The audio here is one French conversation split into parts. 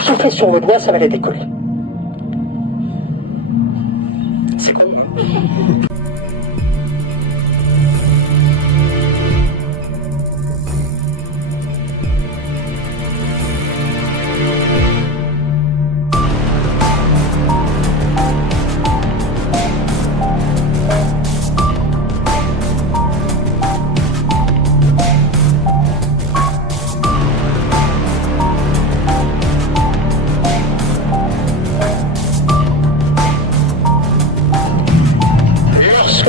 Soufflez sur vos doigts, ça va les décoller. C'est con, hein?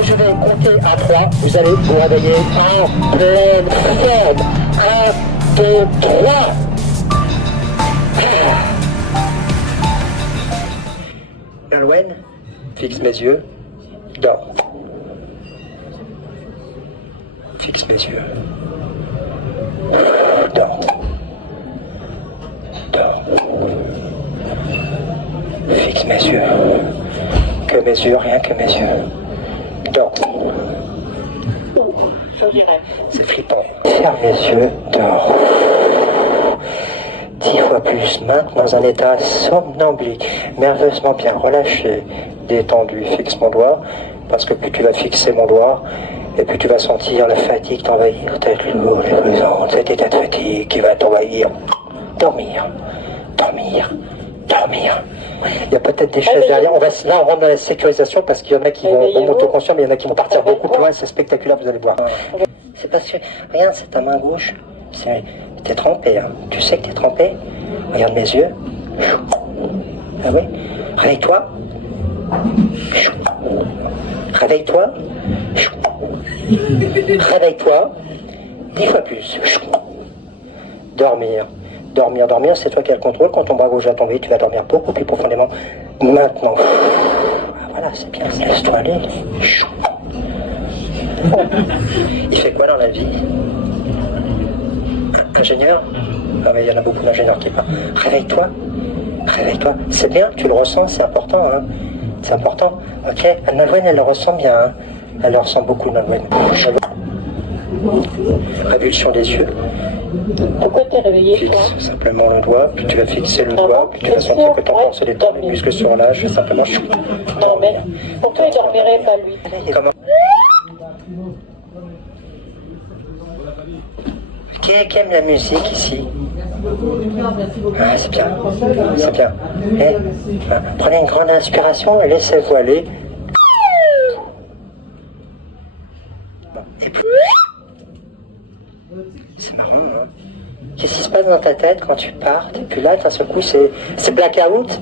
Je vais compter à 3, vous allez vous réveiller en pleine forme. 1, 2, 3. Nolwenn, fixe mes yeux, dors. Fixe mes yeux. Dors. Dors. Fixe mes yeux. Que mes yeux, rien que mes yeux. Dors. C'est flippant. Ferme les yeux, dors. 10 fois plus, maintenant dans un état somnambulique, merveilleusement bien relâché, détendu. Fixe mon doigt, parce que plus tu vas fixer mon doigt, et plus tu vas sentir la fatigue t'envahir, tête lourde et pesante, cet état de fatigue qui va t'envahir. Dormir, dormir, dormir. Il y a peut-être des choses derrière. On va là rendre la sécurisation parce qu'il y en a qui vont remonter au conscient, mais il y en a qui vont partir beaucoup plus loin. C'est spectaculaire, vous allez voir. C'est parce que, regarde, c'est ta main gauche. T'es trempé, hein. Tu sais que t'es trempé. Regarde mes yeux. Ah oui. Réveille-toi. Réveille-toi. Réveille-toi. 10 fois plus. Dormir. Dormir, dormir, c'est toi qui as le contrôle. Quand ton bras gauche va tomber, tu vas dormir beaucoup plus profondément. Maintenant. Voilà, c'est bien. Laisse-toi aller. Il fait quoi dans la vie? Ingénieur? Ah mais il y en a beaucoup d'ingénieurs qui parlent. Réveille-toi. Réveille-toi. C'est bien, tu le ressens, c'est important. Hein. C'est important. Ok. Nolwenn, elle le ressent bien. Hein. Elle le ressent beaucoup, Nolwenn. Révulsion des yeux. Pourquoi t'es réveillé, Fixe toi? simplement le doigt, puis tu vas fixer le doigt, puis tu vas sentir que ton corps se détend, les muscles se relâchent, simplement Non, mais pourquoi il dormirait pas, lui? Comment? Qui aime la musique ici? Ah, c'est bien, c'est bien. Eh, prenez une grande inspiration et laissez-vous aller. Et puis... C'est marrant, hein? Qu'est-ce qui se passe dans ta tête quand tu pars? Et puis là, d'un seul coup, c'est blackout.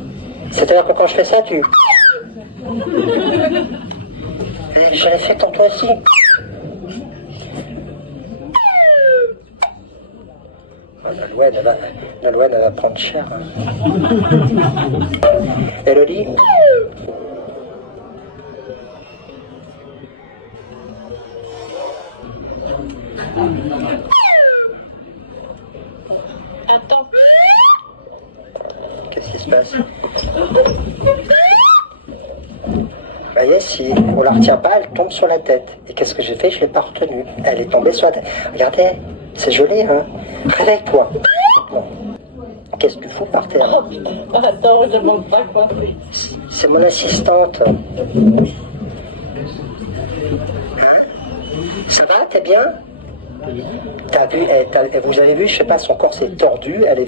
C'est-à-dire que quand je fais ça, tu... Je l'ai fait tantôt aussi. Oh, Nolwenn, elle va prendre cher. Hein. Elodie? Attends. Qu'est-ce qui se passe? Vous voyez, si on la retient pas, elle tombe sur la tête. Et qu'est-ce que j'ai fait? Je l'ai pas retenue. Elle est tombée sur la tête. Regardez, c'est joli, hein? Réveille-toi. Bon. Qu'est-ce que tu fous par terre? Attends, je ne demande pas quoi. C'est mon assistante. Hein? Ça va? T'es bien? T'as vu, vous avez vu, je sais pas, son corps s'est tordu, elle est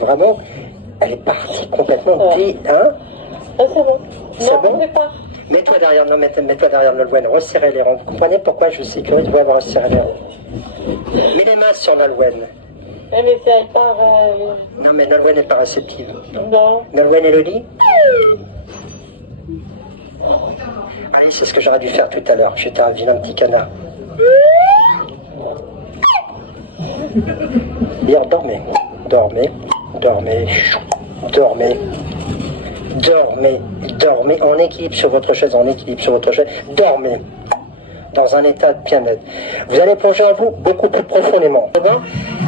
partie complètement hein? Ah, c'est bon. C'est non, bon? Pas. Mets-toi derrière, non, mets-toi derrière Nolwenn, resserrez les rangs. Vous comprenez pourquoi je sécurise, vous avoir resserré les rangs. Mets les mains sur Nolwenn. Mais si elle part... Non, mais Nolwenn n'est pas réceptive. Non. Nolwenn, Elodie? Allez, c'est ce que j'aurais dû faire tout à l'heure. J'étais un vilain petit canard. Dire dormez, dormez, dormez, dormez, dormez, dormez, en équilibre sur votre chaise, dormez, dans un état de bien-être. Vous allez plonger en vous beaucoup plus profondément.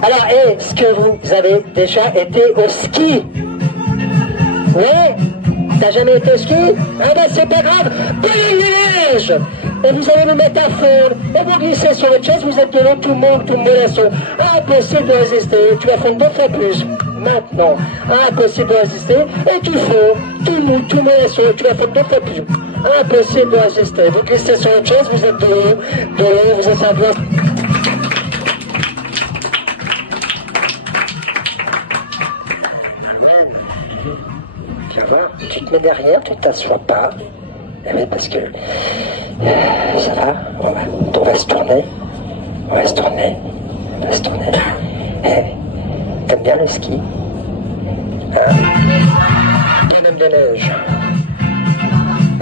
Alors, est-ce que vous avez déjà été au ski? Oui? T'as jamais été au ski? Ah ben c'est pas grave, prenez le neige! Et vous allez vous mettre à fond, et vous glissez sur votre chaise, vous êtes de l'eau, tout mollasson. Impossible de résister, tu vas faire 2 fois plus. Maintenant, impossible de résister, et tu fais tout mollasson, tu vas faire 2 fois plus. Impossible de résister. Vous glissez sur votre chaise, vous êtes de l'eau, vous êtes un peu... Tu vas voir, tu te mets derrière, tu ne t'assois pas. Eh bien, parce que ça va, on va se tourner. Eh, t'aimes bien le ski? Hein? Bonhomme de neige.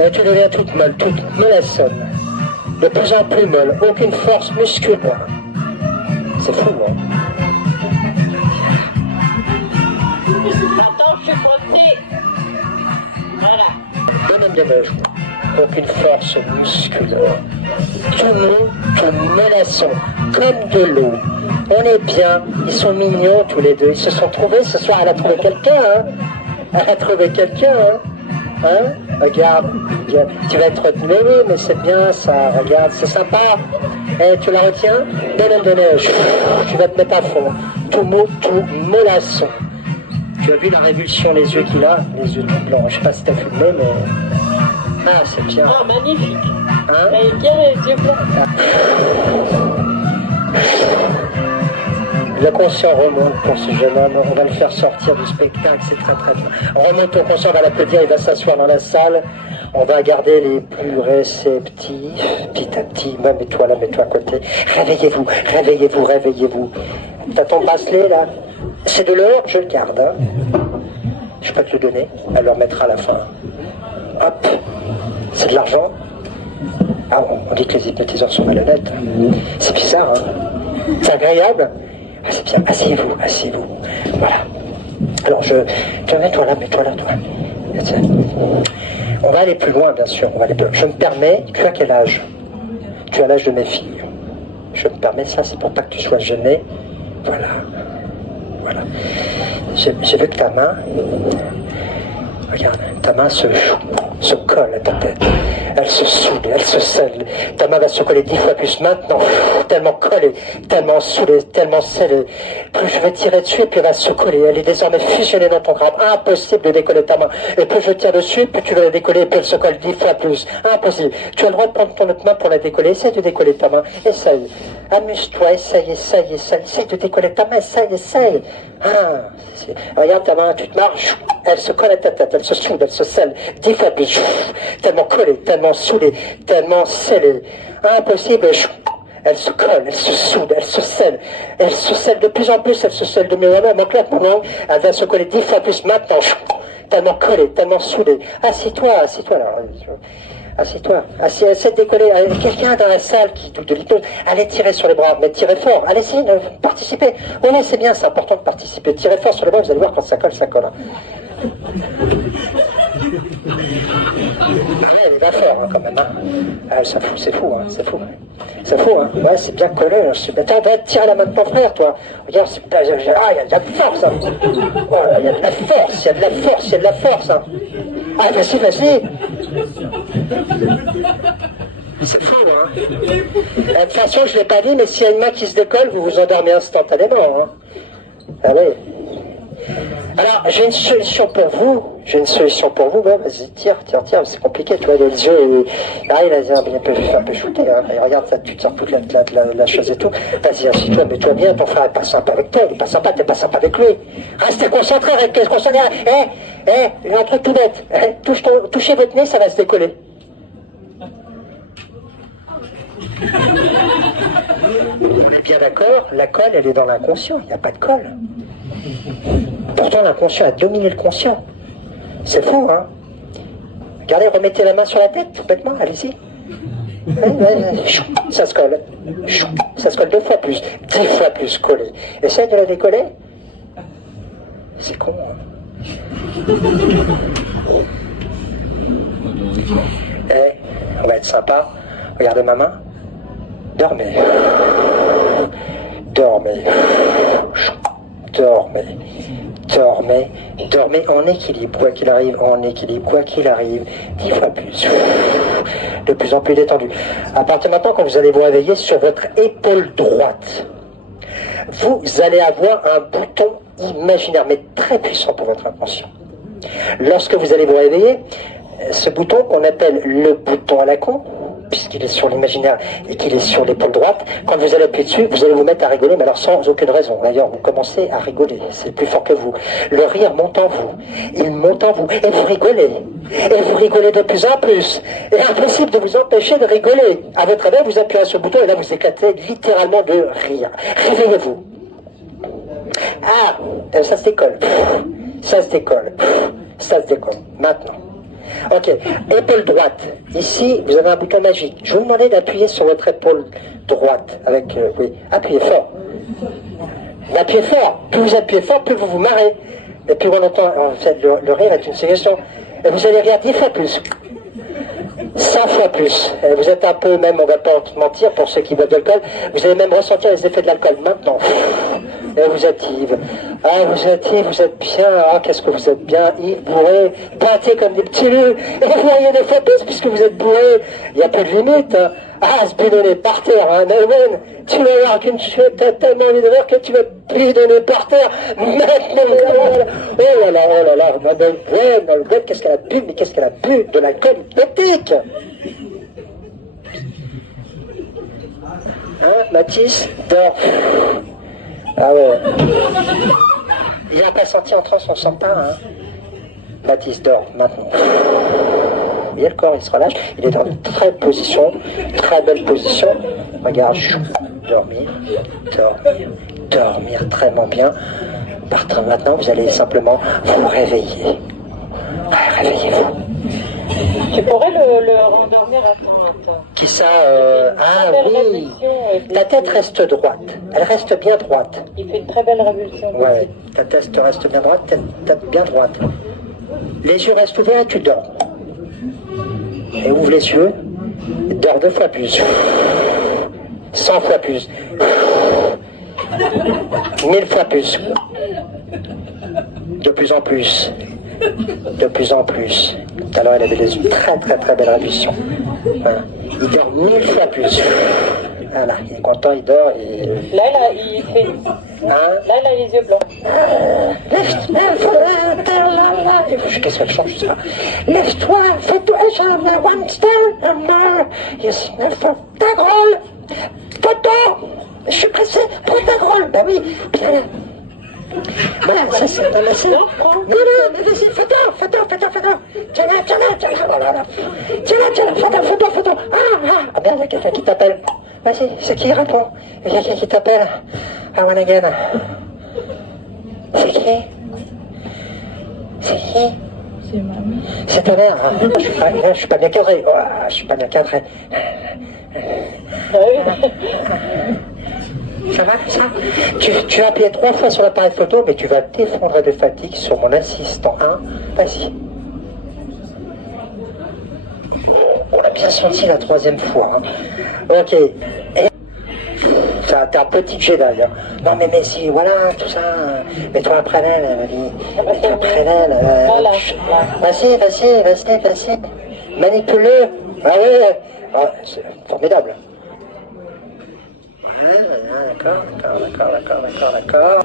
Et tu deviens toute molle, toute mollassonne. De plus en plus molle, aucune force musculaire. C'est fou, hein? Attends, je suis frottée. Voilà. Bonhomme de neige, aucune force musculaire. Tout mou, tout menaçant, comme de l'eau. On est bien, ils sont mignons tous les deux. Ils se sont trouvés ce soir. Elle a trouvé quelqu'un, hein? Elle a trouvé quelqu'un, hein? Hein? Regarde, tu vas être retenu. Oui, mais c'est bien ça, regarde, c'est sympa. Eh, tu la retiens? Bonhomme de neige, tu vas te mettre à fond. Tout mou, tout mollasson. Tu as vu la révulsion, les yeux qu'il a? Les yeux tout blancs. Je sais pas si t'as filmé, mais... Ah, c'est bien. Oh, magnifique. Hein? Mais bien les yeux blancs. Le conscient remonte pour ce jeune homme. On va le faire sortir du spectacle, c'est très très bien. On remonte au conscient, on va l'applaudir, il va s'asseoir dans la salle. On va garder les plus réceptifs. Petit à petit, mets-toi là, mets-toi à côté. Réveillez-vous, réveillez-vous, réveillez-vous. T'as ton bracelet là? C'est de l'or, je le garde. Hein. Je peux te le donner, elle le remettra à la fin. Hop, c'est de l'argent. Ah, on dit que les hypnotiseurs sont malhonnêtes. C'est bizarre, hein? C'est agréable. Ah, c'est bien, asseyez-vous, asseyez-vous. Voilà. Alors, mets-toi là, toi. On va aller plus loin, bien sûr. On va aller plus loin. Je me permets, tu as quel âge? Tu as l'âge de mes filles. Je me permets ça, c'est pour pas que tu sois gêné. Voilà. Voilà. J'ai vu que ta main, regarde, ta main se colle à ta tête. Elle se soude, elle se scelle. Ta main va se coller 10 fois plus maintenant. Tellement collée, tellement soudée, tellement scellée. Plus je vais tirer dessus, et puis elle va se coller. Elle est désormais fusionnée dans ton crâne. Impossible de décoller ta main. Et plus je tire dessus, plus tu vas la décoller, et puis elle se colle 10 fois plus. Impossible. Tu as le droit de prendre ton autre main pour la décoller. Essaye de décoller ta main. Essaye. Amuse-toi, essaye. Essaye de décoller ta main. Essaye. Ah, regarde ta main, tu te marches. Elle se colle à ta tête, elle se soude, elle se scelle. 10 fois plus. Tellement collée, tellement soudée, tellement scellée. Impossible. Elle se colle, elle se soude, elle se scelle de plus en plus, elle se scelle de mieux en mieux. Mon claque, mon langue, elle va se coller 10 fois plus maintenant. Tellement collée, tellement soudée. Assis-toi là. Assis-toi. Essaie de décoller. Quelqu'un dans la salle qui doute de l'hypnose, allez tirer sur les bras, mais tirez fort. Allez, essayez de participer. Oui, c'est bien, c'est important de participer. Tirez fort sur les bras, vous allez voir quand ça colle, ça colle. Oui, elle va fort hein, quand même. Hein. Ah, c'est fou, hein, c'est fou. C'est fou, hein. Ouais, c'est bien collé. Attends, va tirer la main de ton frère, toi. Regarde, il y a de la force. Hein. Oh, il y a de la force, il y a de la force. Hein. Ah, vas-y. C'est fou, hein. De toute façon, je ne l'ai pas dit, mais s'il y a une main qui se décolle, vous vous endormez instantanément. Hein. Allez. Alors, j'ai une solution pour vous. Ouais, vas-y, tire, c'est compliqué, tu vois, les yeux, là, il a un peu shooté, hein. Et regarde, ça, tu te sors toute la chose et tout. Vas-y, assis-toi, mets-toi bien, ton frère est pas sympa avec toi, il est pas sympa, t'es pas sympa avec lui. Restez concentrés, un truc tout bête. Touchez votre nez, ça va se décoller. On est bien d'accord, la colle, elle est dans l'inconscient, il n'y a pas de colle. Pourtant, l'inconscient a dominé le conscient. C'est fou, hein? Regardez, remettez la main sur la tête, tout bêtement, allez-y. Ça se colle. Ça se colle 2 fois plus, 10 fois plus collé. Essaye de la décoller. C'est con, hein? On va être sympa. Regardez ma main. Dormez. Dormez. Dormez. Dormez. Dormez en équilibre, quoi qu'il arrive, en équilibre, quoi qu'il arrive. 10 fois plus. De plus en plus détendu. À partir de maintenant, quand vous allez vous réveiller sur votre épaule droite, vous allez avoir un bouton imaginaire, mais très puissant pour votre inconscient. Lorsque vous allez vous réveiller, ce bouton qu'on appelle le bouton à la con, puisqu'il est sur l'imaginaire et qu'il est sur l'épaule droite, quand vous allez appuyer dessus, vous allez vous mettre à rigoler, mais alors sans aucune raison. D'ailleurs, vous commencez à rigoler, c'est plus fort que vous. Le rire monte en vous, il monte en vous, et vous rigolez. Et vous rigolez de plus en plus. Et impossible de vous empêcher de rigoler. À votre réveil, vous appuyez sur ce bouton et là, vous éclatez littéralement de rire. Réveillez-vous. Ah, ça se décolle. Ça se décolle. Ça se décolle. Maintenant. Ok, épaule droite. Ici, vous avez un bouton magique. Je vais vous demander d'appuyer sur votre épaule droite. Avec, oui, appuyez fort. Appuyez fort. Plus vous appuyez fort, plus vous vous marrez. Et plus on entend, en fait, le rire est une suggestion. Et vous allez rire 10 fois plus. 100 fois plus. Et vous êtes un peu, même, on va pas mentir, pour ceux qui boivent de l'alcool, vous allez même ressentir les effets de l'alcool maintenant. Et vous êtes Yves. Ah, vous êtes Yves, vous êtes bien. Ah, qu'est-ce que vous êtes bien, Yves, bourré, pointé comme des petits loups. Et vous voyez des fois plus, puisque vous êtes bourré. Il n'y a pas de limite. Hein. Ah, se bidonner par terre, hein. Nolwenn, tu vas voir qu'une chouette, t'as tellement envie de rire que tu vas te bidonner par terre. Maintenant, oh là là, Nolwenn, qu'est-ce qu'elle a bu, mais qu'est-ce qu'elle a bu de l'alcool hypnotique. Hein, Mathis, dors. Ah ouais. Il n'a pas senti en transe, on sent pas, hein. Baptiste dort maintenant. Et le corps, il se relâche. Il est dans une très position, très belle position. Regarde, dormir, dormir, dormir très bien. Partant maintenant, vous allez simplement vous réveiller. Réveillez-vous. Tu pourrais le rendormir à ton... Qui ça Ah oui. Ta tête reste droite. Elle reste bien droite. Il fait une très belle révulsion. Ouais, ta tête reste bien droite, tête bien droite. Les yeux restent ouverts et tu dors. Et ouvre les yeux, dors 2 fois plus. 100 fois plus. 1000 fois plus. De plus en plus. De plus en plus. Tout à l'heure, il avait des yeux très belle révulsion. Voilà. Il dort 1000 fois plus. Voilà, il est content, il dort et... Là, il fait... Hein? Là, il a les yeux blancs. Qu'est-ce qu'elle chante, je sais pas. Lève-toi, fais-toi, one star, yes, ta grôle. Toto, je suis pressé, prends ta grôle. Bah oui, bien. Voilà, ça c'est dans la scène. Non, vas-y, photo. Tiens là, voilà. Tiens là, photo. Ah, merde, il y a quelqu'un qui t'appelle. Vas-y, c'est qui répond? Il y a quelqu'un qui t'appelle. I wanna again. C'est qui? C'est mamie. C'est ta mère. Hein. Je suis pas bien cadré. Oh, je suis pas bien cadré. Ça va comme ça? Tu vas appuyer 3 fois sur l'appareil photo, mais tu vas t'effondrer de fatigue sur mon assistant. Hein? Vas-y. On l'a bien senti la 3e fois. Hein. Ok. T'es un petit Jedi. Hein. Non mais si, voilà, tout ça. Mets-toi après elle, ma vie. Mets-toi après elle. Voilà. Vas-y. Manipule-le. Ah ouais. Ah, c'est formidable. D'accord.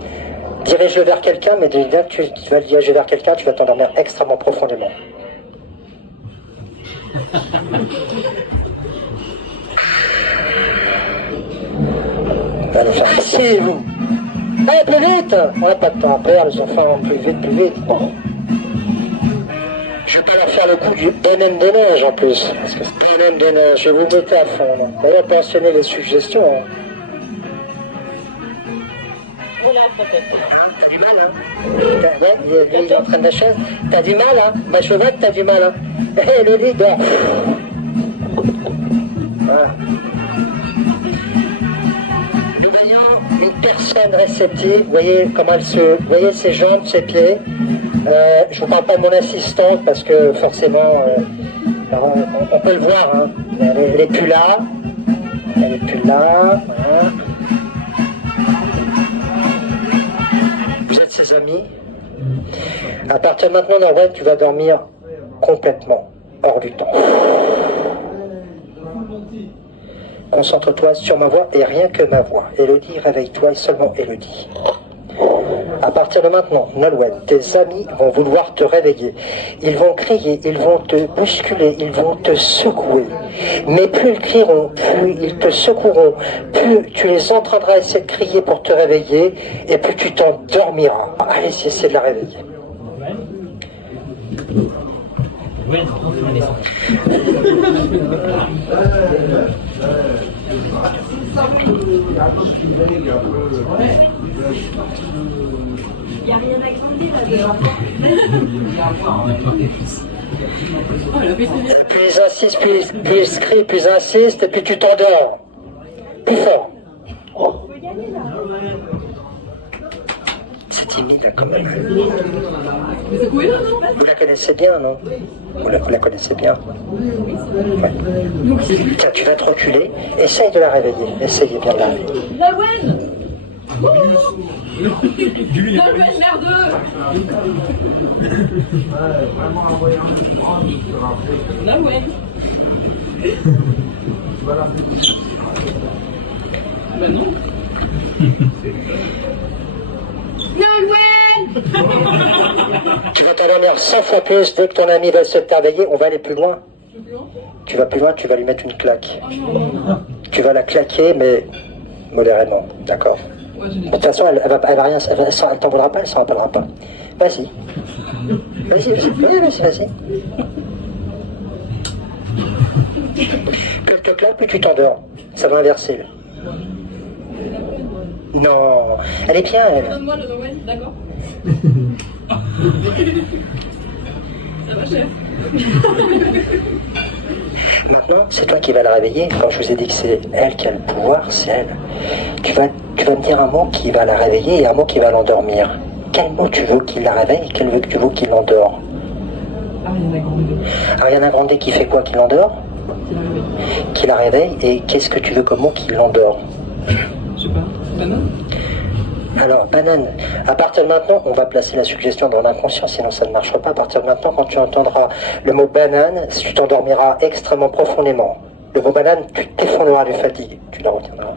Dirige-le vers quelqu'un, mais dès que tu vas le diriger vers quelqu'un, tu vas t'endormir extrêmement profondément. Va nous faire chier, vous. Allez, plus vite. On n'a pas de temps à perdre, les enfants, plus vite. Bon. Je vais pas leur faire le coup du bonhomme des neiges en plus. Parce que c'est bonhomme des neiges, je vais vous mettez à fond. Là. D'ailleurs, pensionnez les suggestions. Hein. Voilà, peut-être. T'as du mal, hein? Ouais, il est en train de la chaise. T'as du mal, hein? Ma cheval, t'as du mal, hein? Hé, le lit dort. Voilà. Nous voyons une personne réceptive. Vous voyez comment vous voyez ses jambes, ses pieds. Je vous parle pas de mon assistante parce que forcément, on peut le voir, hein. Elle est plus là. Elle est plus là. Voilà. Vous êtes ses amis. À partir de maintenant, Norman, tu vas dormir complètement hors du temps. Concentre-toi sur ma voix et rien que ma voix. Élodie, réveille-toi et seulement Élodie. À partir de maintenant, Nolwenn, tes amis vont vouloir te réveiller. Ils vont crier, ils vont te bousculer, ils vont te secouer. Mais plus ils crieront, plus ils te secoueront, plus tu les entendras essayer de crier pour te réveiller, et plus tu t'endormiras. Allez-y, essaie de la réveiller. Il n'y a rien à grandir là-dedans. Plus ils insistent, plus ils crient, plus ils insistent, et plus tu t'endors. Plus fort. C'est timide quand même. Vous la connaissez bien, non? Vous la connaissez bien. Ouais. Tiens, tu vas te reculer. Essaye de la réveiller. Essayez bien de la réveiller. Nolwenn! Nolwenn, merdeux! Nolwenn! Ben non. Nolwenn! Tu vas t'endormir 100 fois plus dès que ton ami va se réveiller. On va aller plus loin. Tu vas plus loin, tu vas lui mettre une claque. Tu vas la claquer, mais modérément, d'accord? De toute façon, elle va rien, elle t'en voudra pas, elle s'en rappellera pas. Vas-y. Vas-y. Plus elle te claque, plus tu t'endors. Ça va inverser. Là. Non, elle est bien, elle. Donne-moi le Nolwenn, d'accord? Ça va, chef? Maintenant, c'est toi qui vas la réveiller. Quand je vous ai dit que c'est elle qui a le pouvoir, c'est elle. Tu vas me dire un mot qui va la réveiller et un mot qui va l'endormir. Quel mot tu veux qu'il la réveille et quel mot tu veux qu'il l'endort? Ariana Grande qui fait quoi? Qui l'endort? Qui la réveille. Et qu'est-ce que tu veux comme mot qui l'endort? Je sais pas. Banane? Alors, banane, à partir de maintenant, on va placer la suggestion dans l'inconscient, sinon ça ne marchera pas. À partir de maintenant, quand tu entendras le mot banane, tu t'endormiras extrêmement profondément. Le mot banane, tu t'effondreras de fatigue, tu la retiendras.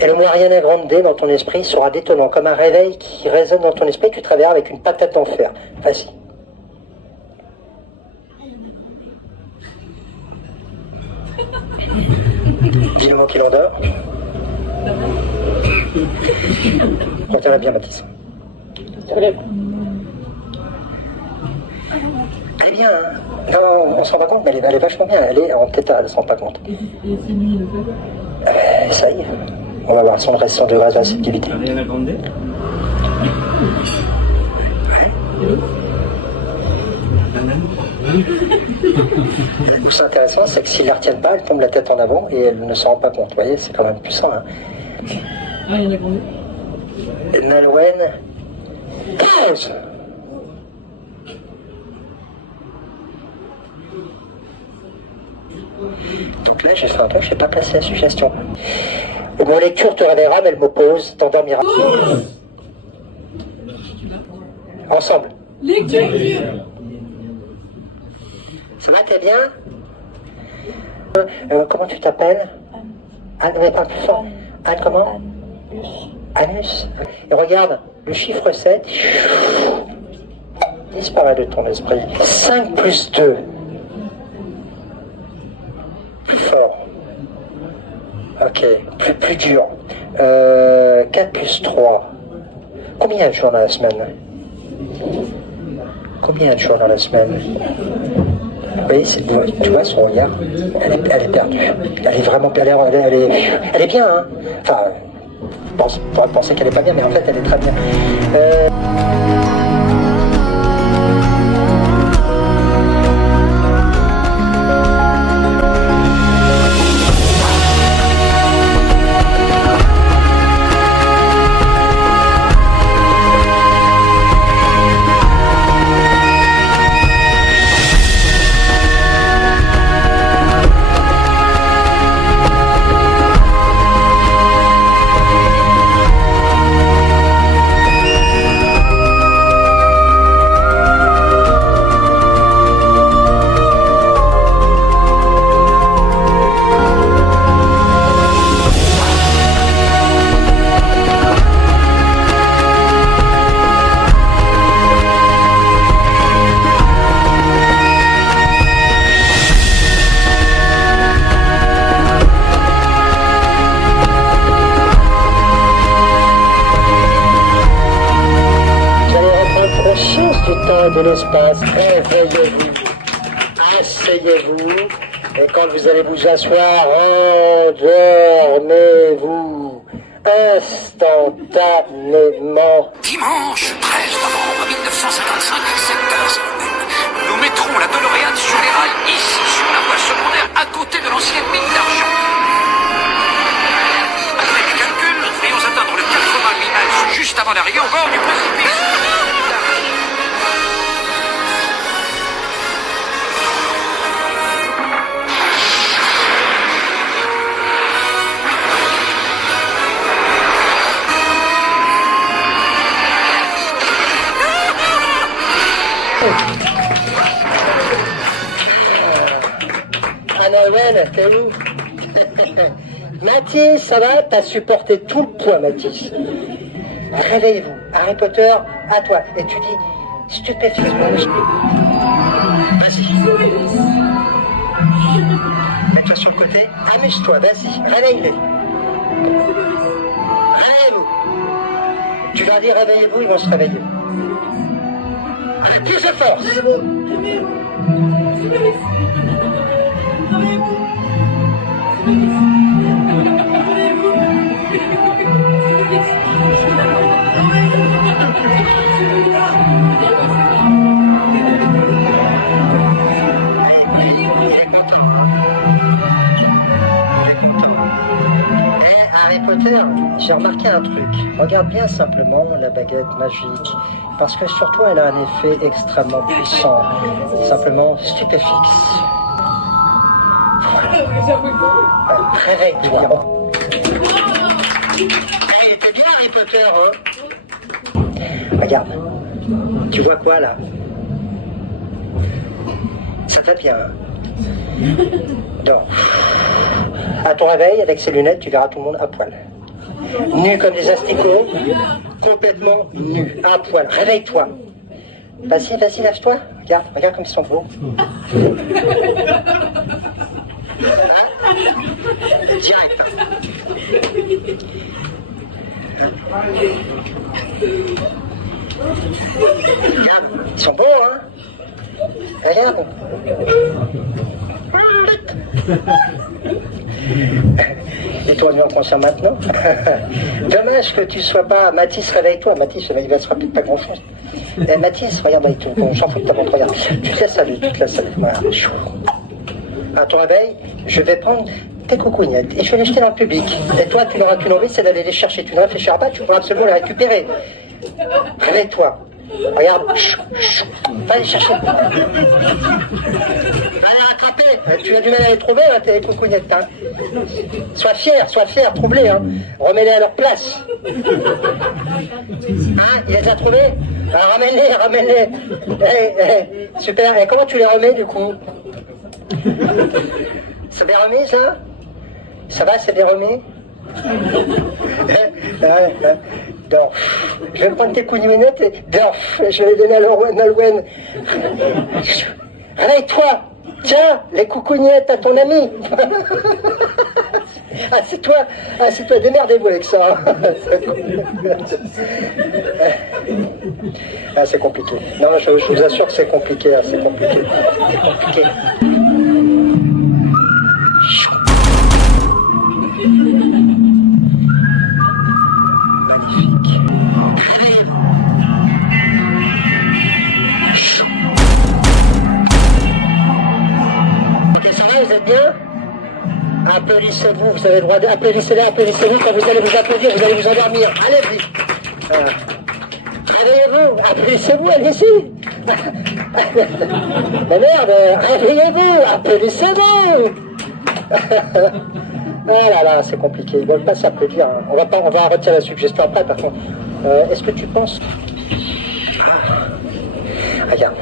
Et le mot Ariana Grande dans ton esprit sera détonnant, comme un réveil qui résonne dans ton esprit, tu te réveilleras avec une patate en fer. Vas-y. Dis le mot qui l'endort. Retiens-la bien, Mathis. Elle est bien, hein? Non, on s'en rend pas compte, mais elle est vachement bien. Elle est en tétale, elle ne s'en rend pas compte. Et si lui, il le fait? Ça y est. On va voir son reste de réactivité. Ariana Grande. Où c'est intéressant, c'est que s'ils ne la retiennent pas, elle tombe la tête en avant et elle ne s'en rend pas compte. Vous voyez, c'est quand même puissant. Hein. Ariana Grande. Nolwenn, pause. Donc là, j'ai fait un truc, je n'ai pas placé la suggestion. Mon lecture te réveillera, mais elle m'oppose, t'endormira. Ensemble. Lecture! Ça va, t'es bien? Comment tu t'appelles? Anne, mais pas plus fort. Anne, comment? Anus. Et regarde, le chiffre 7 disparaît de ton esprit. 5 plus 2. Plus fort. Ok, plus dur. 4 plus 3. Combien il y a de jours dans la semaine? Combien il y a de jours dans la semaine? Oui, tu vois son regard, elle est perdue. Elle est vraiment perdue, elle est bien, hein. Enfin, on pourrait penser qu'elle est pas bien, mais en fait elle est très bien. de l'espace, réveillez-vous, asseyez-vous, et quand vous allez vous asseoir, endormez-vous instantanément. Dimanche 13 novembre 1955, 7h01, nous mettrons la DeLorean sur les rails, ici, sur la voie secondaire, à côté de l'ancienne mine d'argent. Après les calculs, nous devrions atteindre le 88 miles juste avant d'arriver au bord du précipice. Ah Noël, t'es où? Mathis, ça va? T'as supporté tout le poids, Mathis. Réveillez-vous. Harry Potter, à toi. Et tu dis, stupéfiant. Vas-y. Mets-toi sur le côté. Amuse-toi, vas-y. Réveille-les. Réveillez-vous. Tu leur dis réveillez-vous, ils vont se réveiller. Avec plus de force. Harry Potter, j'ai remarqué un truc. Regarde bien simplement la baguette magique. Parce que sur toi, elle a un effet extrêmement puissant. Simplement stupéfixe. Réveille-toi. Il était bien Harry Potter, hein? Regarde. Tu vois quoi là? Ça va bien. Dors. À ton réveil, avec ses lunettes, tu verras tout le monde à poil. Nu comme des asticots, complètement nu, à poil. Réveille-toi. Vas-y, vas-y, lâche-toi. Regarde comme ils sont beaux. Direct. Regarde, ils sont beaux, hein? Regarde. Et toi, on conscient maintenant. Dommage que tu sois pas... Mathis, réveille-toi. Mathis, il va se rappeler de pas grand-chose. Mathis, regarde, on s'en fout de ta montre, regarde. Tu te laisses aller, Voilà. À ton réveil, je vais prendre tes coucougnettes et je vais les jeter dans le public. Et toi, tu n'auras qu'une envie, c'est d'aller les chercher. Tu ne réfléchiras pas, tu pourras absolument les récupérer. Réveille-toi. Regarde. Va les chercher. Va les rattraper. Tu as du mal à les trouver, hein, tes coucougnettes. Hein. Sois fier, troublé. Hein. Remets-les à leur place. Hein, il les a trouvés? Ramène-les. Super. Et comment tu les remets, du coup? C'est bien remis, ça? Ça va, c'est bien remis? Dors. Je vais prendre tes coucougnettes et dors. Je vais les donner à Nolwenn. Réveille-toi. Tiens, les coucougnettes à ton ami. Assieds-toi, démerdez-vous avec ça. C'est compliqué. Non, je vous assure que c'est compliqué. C'est compliqué. Magnifique. Ok, ça va, vous êtes bien? Applaudissez-vous, vous avez le droit d'applaudissez-vous quand vous allez vous applaudir, vous allez vous endormir. Allez-y. Réveillez-vous, applaudissez-vous, allez-y. Mais merde, réveillez-vous, applaudissez-vous. Ah là là, c'est compliqué. Ils ne veulent pas s'applaudir. Hein. On va retirer la suggestion après, par contre. Est-ce que tu penses... Regarde.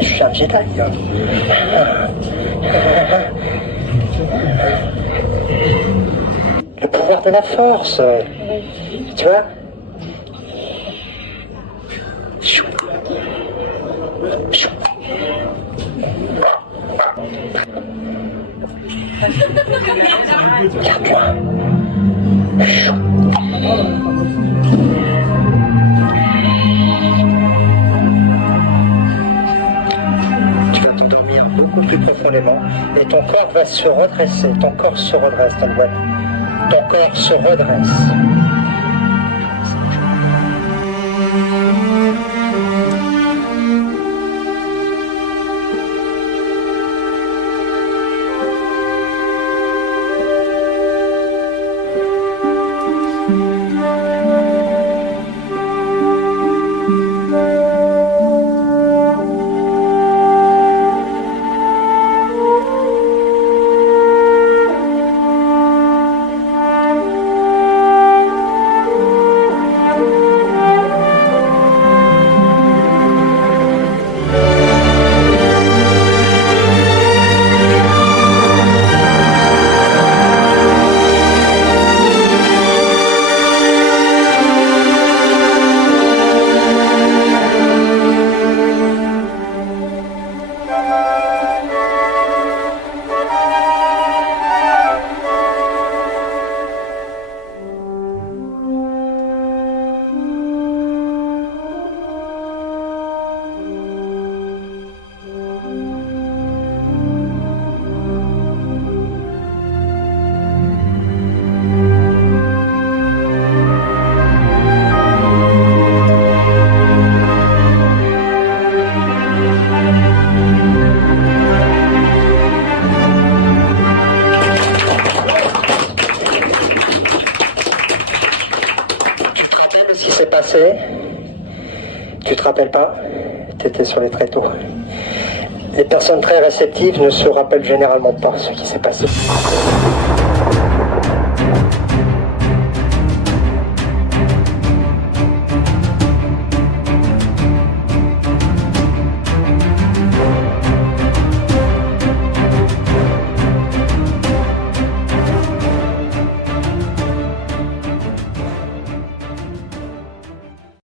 Je suis un Jedi. Hein. Le pouvoir de la force. Tu vois? Regarde-moi. Tu vas t'endormir beaucoup plus profondément et ton corps va se redresser. Ton corps se redresse, Tanguane. Ton corps se redresse. Ce qui s'est passé, tu te rappelles pas? Tu étais sur les tréteaux. Les personnes très réceptives ne se rappellent généralement pas ce qui s'est passé.